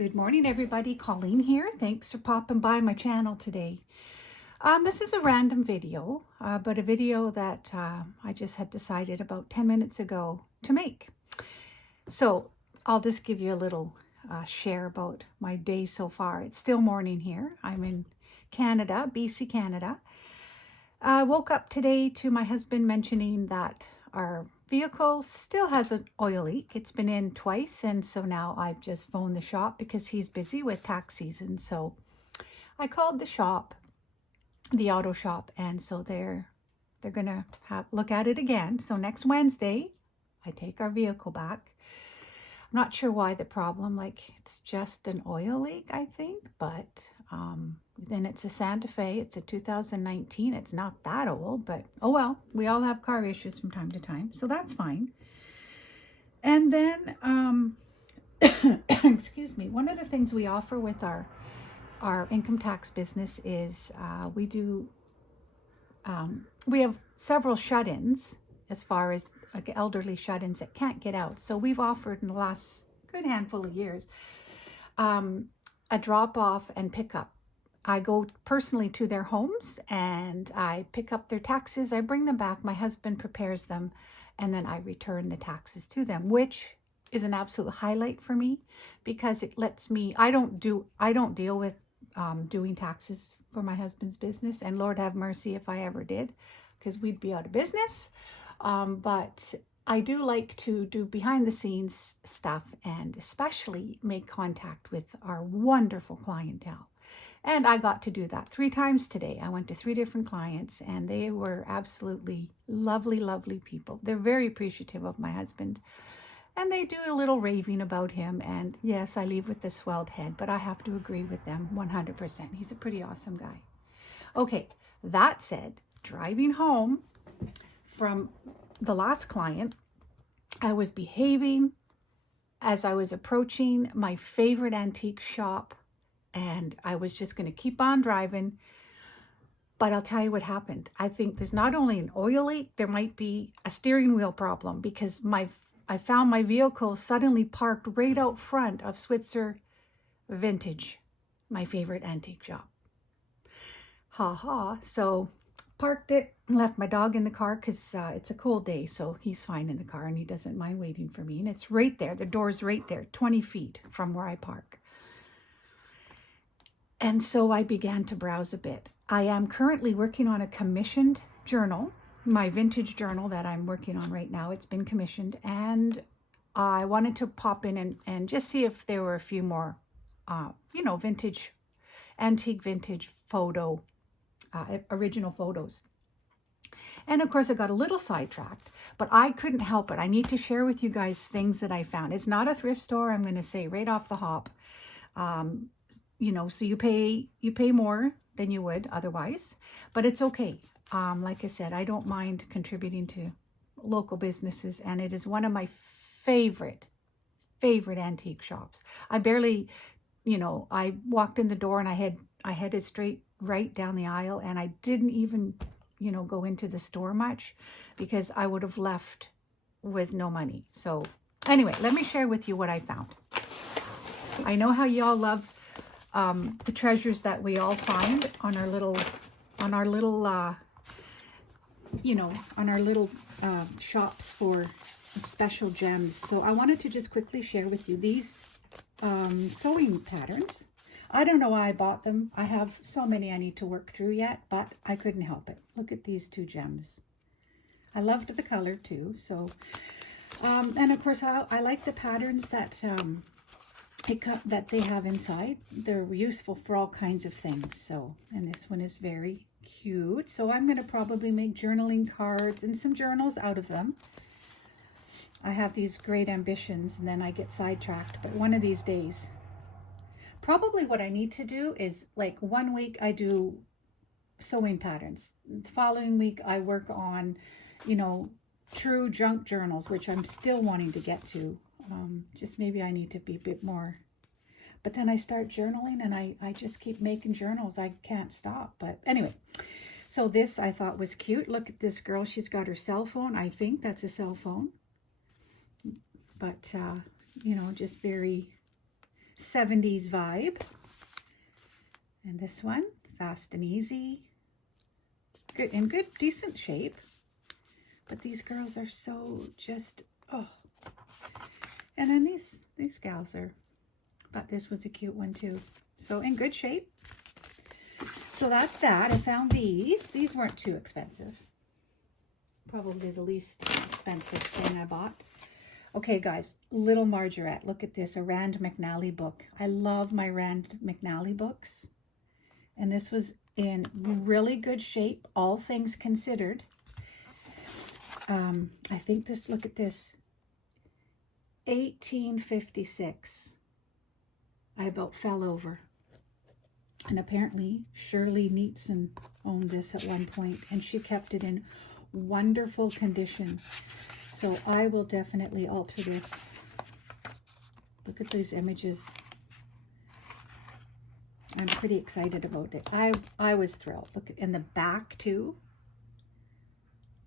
Good morning, everybody. Colleen here. Thanks for popping by my channel today. This is a random video, but a video that I just had decided about 10 minutes ago to make. So I'll just give you a little share about my day so far. It's still morning here. I'm in Canada, BC, Canada. I woke up today to my husband mentioning that our vehicle still has an oil leak. It's been in twice, and so now I've just phoned the shop because he's busy with tax season. So I called the shop, the auto shop, and so they're gonna look at it again. So next Wednesday I take our vehicle back. I'm not sure why the problem, like it's just an oil leak, I think, but then it's a Santa Fe. It's a 2019. It's not that old, but oh well, we all have car issues from time to time, so that's fine. And then excuse me, one of the things we offer with our income tax business is we have several shut-ins, as far as like elderly shut-ins that can't get out. So we've offered in the last good handful of years a drop-off and pick-up. I go personally to their homes and I pick up their taxes. I bring them back. My husband prepares them, and then I return the taxes to them, which is an absolute highlight for me because it lets me. I don't deal with doing taxes for my husband's business, and Lord have mercy if I ever did, because we'd be out of business. But I do like to do behind the scenes stuff and especially make contact with our wonderful clientele. And I got to do that 3 times today. I went to 3 different clients and they were absolutely lovely, lovely people. They're very appreciative of my husband and they do a little raving about him. And yes, I leave with the swelled head, but I have to agree with them 100%. He's a pretty awesome guy. Okay, that said, driving home from the last client, I was behaving as I was approaching my favorite antique shop, and I was just going to keep on driving. But I'll tell you what happened. I think there's not only an oil leak, there might be a steering wheel problem, because I found my vehicle suddenly parked right out front of Switzer Vintage, my favorite antique shop. So parked it and left my dog in the car because it's a cold day, so he's fine in the car and he doesn't mind waiting for me. And it's right there. The door's right there, 20 feet from where I park. And so I began to browse a bit. I am currently working on a commissioned journal, my vintage journal that I'm working on right now. It's been commissioned, and I wanted to pop in and just see if there were a few more, vintage, antique vintage photo, original photos. And of course I got a little sidetracked, but I couldn't help it. I need to share with you guys things that I found. It's not a thrift store, I'm going to say right off the hop. So you pay more than you would otherwise, but it's okay. Like I said, I don't mind contributing to local businesses, and it is one of my favorite antique shops. I barely, I walked in the door and I headed straight right down the aisle, and I didn't even, go into the store much because I would have left with no money. So anyway, let me share with you what I found. I know how y'all love the treasures that we all find on our little shops for special gems. So I wanted to just quickly share with you these sewing patterns. I don't know why I bought them. I have so many I need to work through yet, but I couldn't help it. Look at these 2 gems. I loved the color too. So, and of course I like the patterns that that they have inside. They're useful for all kinds of things. So, and this one is very cute. So I'm going to probably make journaling cards and some journals out of them. I have these great ambitions and then I get sidetracked, but one of these days, probably what I need to do is, like, one week I do sewing patterns. The following week I work on, true junk journals, which I'm still wanting to get to. Just maybe I need to be a bit more. But then I start journaling and I just keep making journals. I can't stop. But anyway, so this I thought was cute. Look at this girl. She's got her cell phone. I think that's a cell phone. But, just very 70s vibe. And this one, Fast and Easy. Good, in good, decent shape. But these girls are so just, oh. And then these gals are, thought this was a cute one too. So in good shape. So that's that. I found these. These weren't too expensive. Probably the least expensive thing I bought. Okay, guys, Little Margarette. Look at this, a Rand McNally book. I love my Rand McNally books. And this was in really good shape, all things considered. I think this, look at this, 1856. I about fell over. And apparently Shirley Neatson owned this at one point, and she kept it in wonderful condition. So I will definitely alter this. Look at these images. I'm pretty excited about it. I was thrilled. Look at in the back too.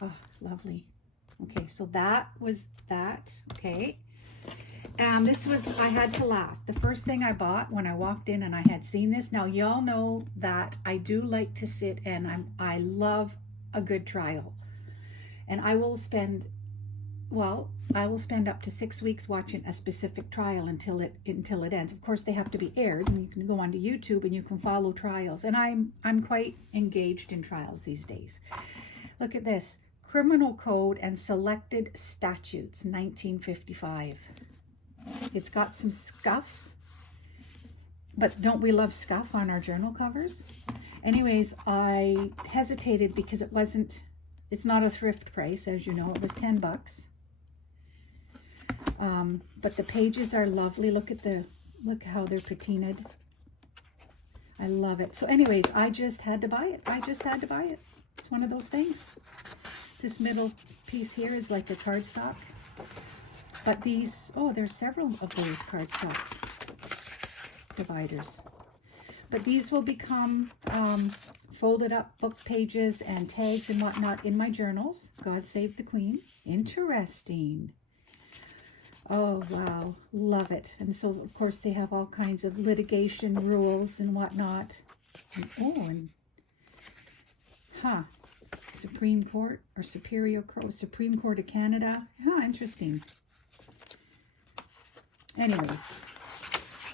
Oh, lovely. Okay, so that was that. Okay. This was, I had to laugh. The first thing I bought when I walked in and I had seen this. Now, y'all know that I do like to sit and I love a good trial. And I will spend, well, I will spend up to 6 weeks watching a specific trial until it ends. Of course, they have to be aired, and you can go onto YouTube and you can follow trials. And I'm quite engaged in trials these days. Look at this. Criminal Code and Selected Statutes, 1955. It's got some scuff, but don't we love scuff on our journal covers? Anyways, I hesitated because it's not a thrift price, as you know. It was 10 bucks. But the pages are lovely. Look how they're patinaed. I love it. So anyways, I just had to buy it. It's one of those things. This middle piece here is like a cardstock. But these, oh, there's several of those cardstock dividers. But these will become folded up book pages and tags and whatnot in my journals. God Save the Queen. Interesting. Oh, wow. Love it. And so, of course, they have all kinds of litigation rules and whatnot. Supreme Court or Superior Court, Supreme Court of Canada. Interesting. Anyways,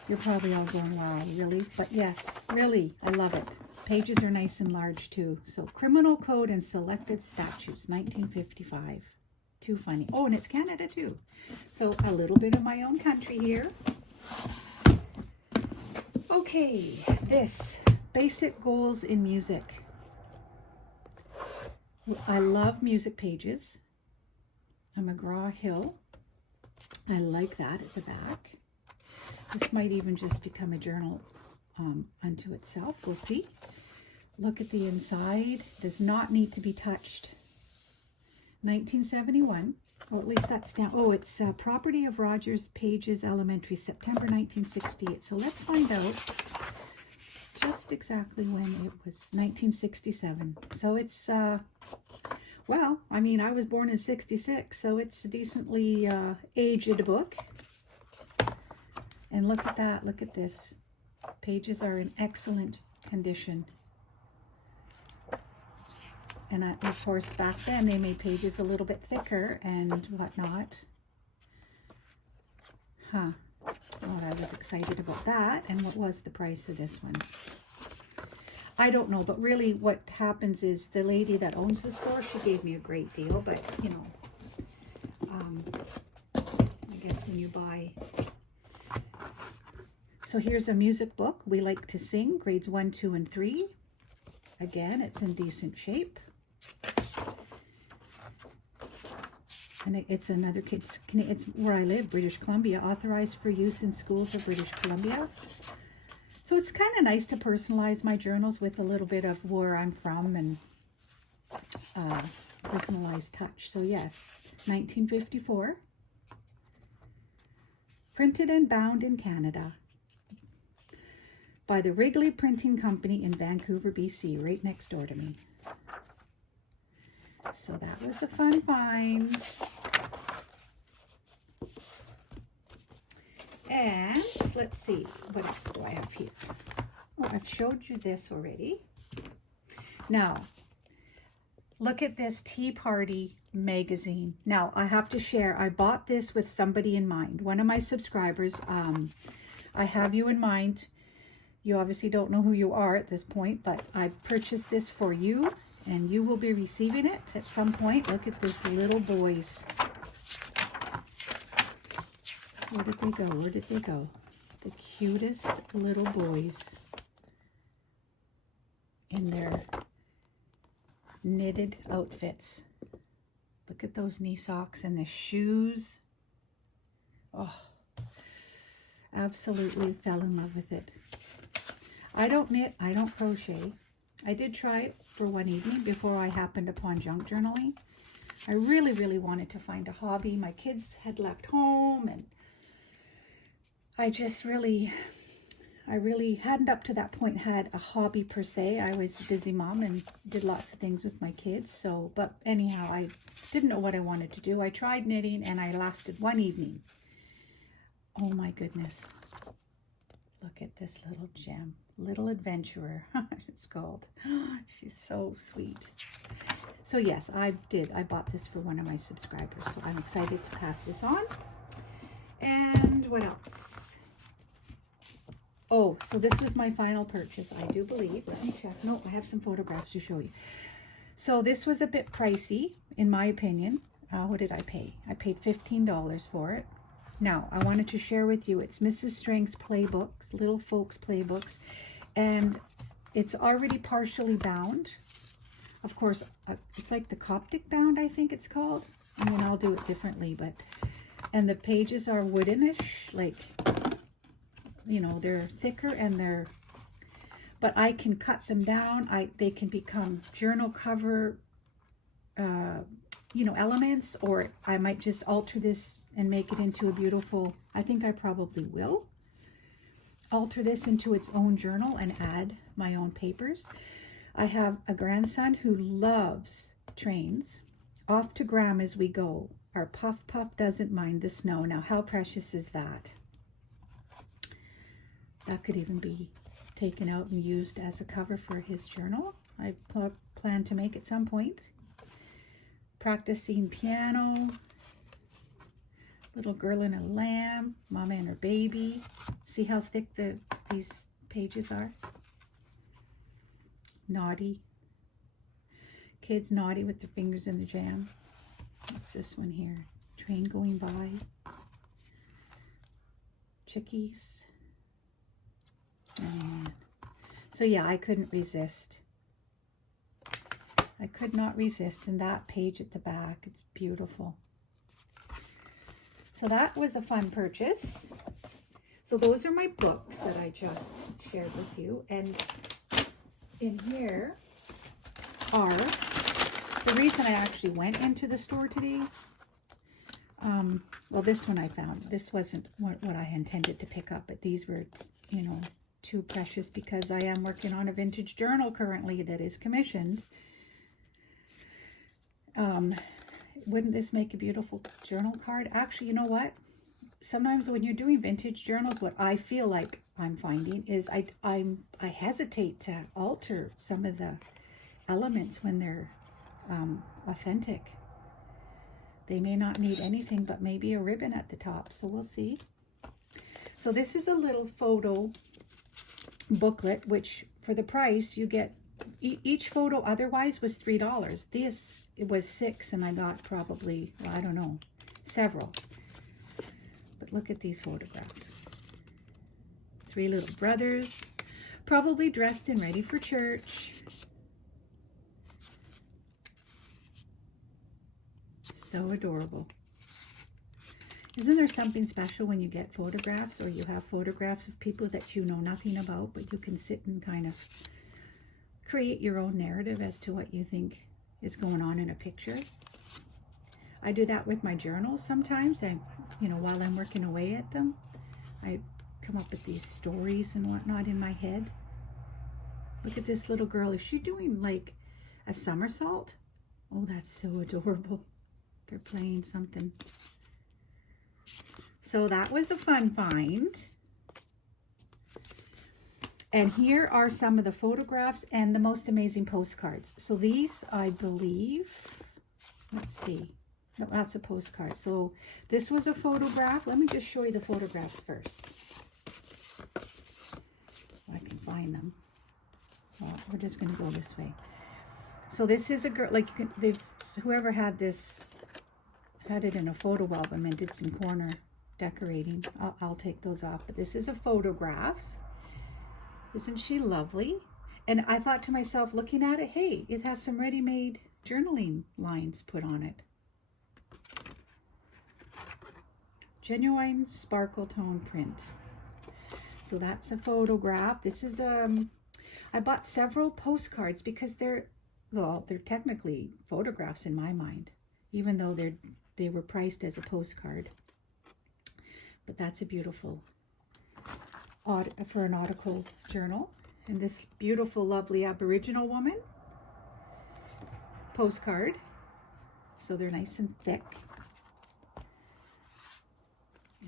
you're probably all going, wow, really? But yes, really, I love it. Pages are nice and large too. So Criminal Code and Selected Statutes, 1955. Too funny. Oh, and it's Canada too. So a little bit of my own country here. Okay, this, Basic Goals in Music. I love music pages. A McGraw-Hill. I like that at the back. This might even just become a journal unto itself. We'll see. Look at the inside. Does not need to be touched. 1971. Or at least that's down. Oh, it's property of Rogers Pages Elementary, September 1968. So let's find out just exactly when it was. 1967. So it's, well, I mean, I was born in 66, so it's a decently aged book. And look at that. Look at this. Pages are in excellent condition. And of course, back then, they made pages a little bit thicker and whatnot. Oh, I was excited about that. And what was the price of this one? I don't know, but really what happens is the lady that owns the store, she gave me a great deal, but you know, I guess when you buy. So here's a music book, We Like to Sing, grades 1, 2, and 3. Again, it's in decent shape. And it's another kid's, it's where I live, British Columbia, authorized for use in schools of British Columbia. So it's kind of nice to personalize my journals with a little bit of where I'm from and personalized touch. So yes, 1954. Printed and bound in Canada by the Wrigley Printing Company in Vancouver, BC, right next door to me. So that was a fun find. And let's see, what else do I have here? Oh, I've showed you this already. Now, look at this Tea Party magazine. Now, I have to share, I bought this with somebody in mind. One of my subscribers, I have you in mind. You obviously don't know who you are at this point, but I purchased this for you, and you will be receiving it at some point. Look at this little boys. Where did they go? Where did they go? The cutest little boys in their knitted outfits. Look at those knee socks and the shoes. Oh, absolutely fell in love with it. I don't knit, I don't crochet. I did try it for one evening before I happened upon junk journaling. I really, really wanted to find a hobby. My kids had left home, and I really hadn't up to that point had a hobby per se. I was a busy mom and did lots of things with my kids. So, but anyhow, I didn't know what I wanted to do. I tried knitting and I lasted one evening. Oh my goodness. Look at this little gem. Little Adventurer, it's called. She's so sweet. So yes, I bought this for one of my subscribers. So I'm excited to pass this on. And what else? Oh, so this was my final purchase, I do believe. Let me check. No, I have some photographs to show you. So this was a bit pricey, in my opinion. What did I pay? I paid $15 for it. Now, I wanted to share with you, it's Mrs. Strang's Playbooks, Little Folks Playbooks, and it's already partially bound. Of course, it's like the Coptic bound, I think it's called. I mean, I'll do it differently, but, and the pages are woodenish, like, you know, they're thicker and they're, but I can cut them down. They can become journal cover, you know, elements, or I might just alter this and make it into a beautiful, I think I probably will alter this into its own journal and add my own papers. I have a grandson who loves trains. Off to Gram as we go. Our Puff Puff doesn't mind the snow. Now, how precious is that? That could even be taken out and used as a cover for his journal. I plan to make at some point. Practicing piano. Little Girl and a Lamb, Mama and her Baby. See how thick these pages are? Naughty. Kids naughty with their fingers in the jam. What's this one here? Train going by. Chickies. And so yeah, I couldn't resist. I could not resist. And that page at the back, it's beautiful. So that was a fun purchase. So those are my books that I just shared with you. And in here are, the reason I actually went into the store today, well, this one I found. This wasn't what I intended to pick up, but these were, you know, too precious because I am working on a vintage journal currently that is commissioned. Wouldn't this make a beautiful journal card? Actually, you know what? Sometimes when you're doing vintage journals, what I feel like I'm finding is I hesitate to alter some of the elements when they're authentic. They may not need anything but maybe a ribbon at the top, so we'll see. So this is a little photo booklet, which for the price you get, each photo otherwise was $3. This, it was $6, and I got probably, well, I don't know, several. But look at these photographs. 3 little brothers, probably dressed and ready for church. So adorable. Isn't there something special when you get photographs, or you have photographs of people that you know nothing about, but you can sit and kind of create your own narrative as to what you think is going on in a picture? I do that with my journals sometimes. You know, while I'm working away at them, I come up with these stories and whatnot in my head. Look at this little girl. Is she doing like a somersault? Oh, that's so adorable. They're playing something. So that was a fun find. And here are some of the photographs and the most amazing postcards. So these, I believe, let's see. No, that's a postcard. So this was a photograph. Let me just show you the photographs first. If I can find them. Well, we're just going to go this way. So this is a girl, like you can, whoever had this, had it in a photo album and did some corner decorating. I'll take those off. But this is a photograph. Isn't she lovely? And I thought to myself, looking at it, hey, it has some ready-made journaling lines put on it. Genuine sparkle tone print. So that's a photograph. This is I bought several postcards because they're technically photographs in my mind, even though they were priced as a postcard. But that's a beautiful for a nautical journal. And this beautiful, lovely Aboriginal woman postcard. So they're nice and thick.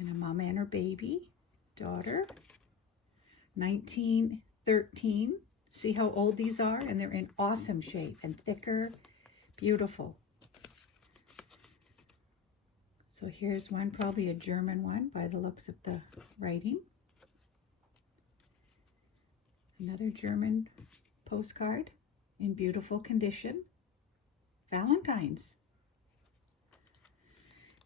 And a mama and her baby, daughter. 1913. See how old these are? And they're in awesome shape and thicker. Beautiful. So here's one, probably a German one by the looks of the writing. Another German postcard in beautiful condition. Valentine's.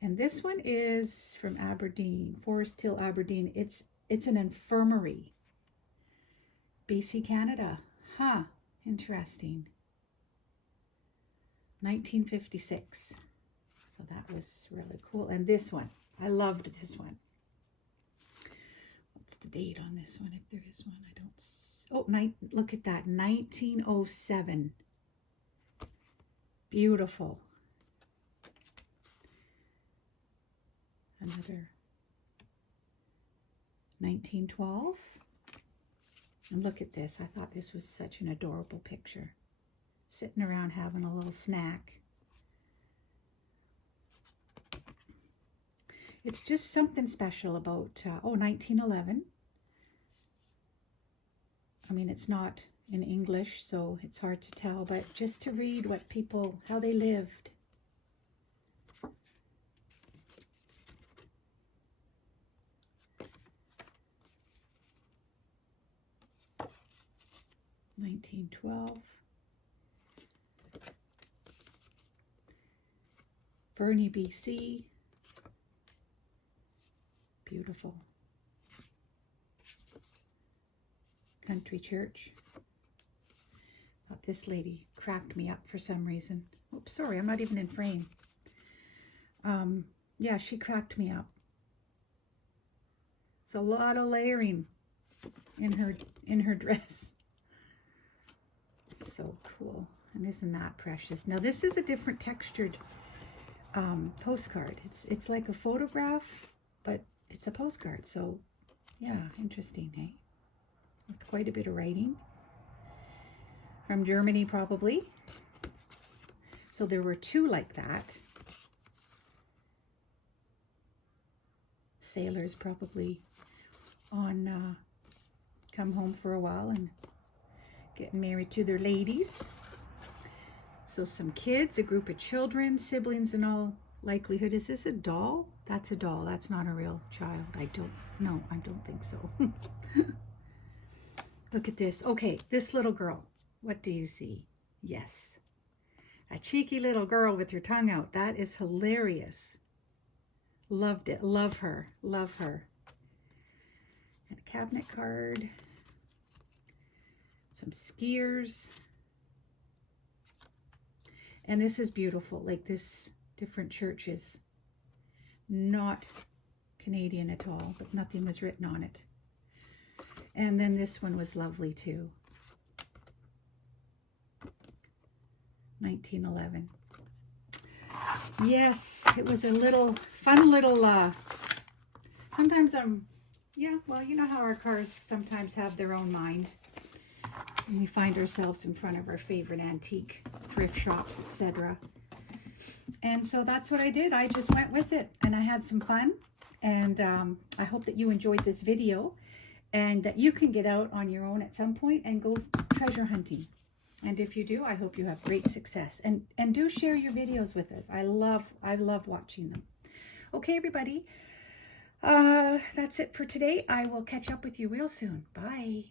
And this one is from Aberdeen, Forest Hill, Aberdeen. It's an infirmary. BC, Canada. Huh, interesting. 1956. So that was really cool. And this one, I loved this one. What's the date on this one? If there is one, I don't. Oh, look at that, 1907. Beautiful. Another 1912. And look at this. I thought this was such an adorable picture. Sitting around having a little snack. It's just something special about, 1911. I mean, it's not in English, so it's hard to tell, but just to read what people, how they lived. $1912. Fernie, BC. Beautiful. Country church. Thought this lady cracked me up for some reason. Oops, sorry, I'm not even in frame. Yeah, she cracked me up. It's a lot of layering in her dress. So cool. And isn't that precious? Now this is a different textured postcard. It's like a photograph, but it's a postcard. So yeah, interesting, eh? With quite a bit of writing. From Germany, probably. So there were two like that. Sailors probably on come home for a while and getting married to their ladies. So some kids, a group of children, siblings in all likelihood. Is this a doll? That's a doll. That's not a real child. I don't think so. Look at this. Okay, this little girl. What do you see? Yes. A cheeky little girl with her tongue out. That is hilarious. Loved it. Love her. Love her. And a cabinet card. Some skiers. And this is beautiful. Like this different churches. Not Canadian at all, but nothing was written on it. And then this one was lovely too. 1911. Yes, it was a little fun little sometimes yeah, well, you know how our cars sometimes have their own mind. And we find ourselves in front of our favorite antique thrift shops, etc. And so that's what I did. I just went with it and I had some fun. And I hope that you enjoyed this video and that you can get out on your own at some point and go treasure hunting. And if you do, I hope you have great success. And do share your videos with us. I love watching them. Okay, everybody. That's it for today. I will catch up with you real soon. Bye.